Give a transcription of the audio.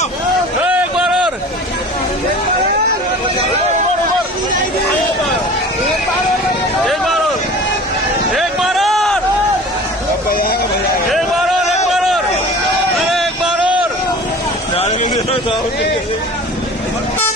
रुको। एक बार और। एक बार और। एक बार और। अब आएगा भैया। एक बार और। एक बार और। अरे एक बार और।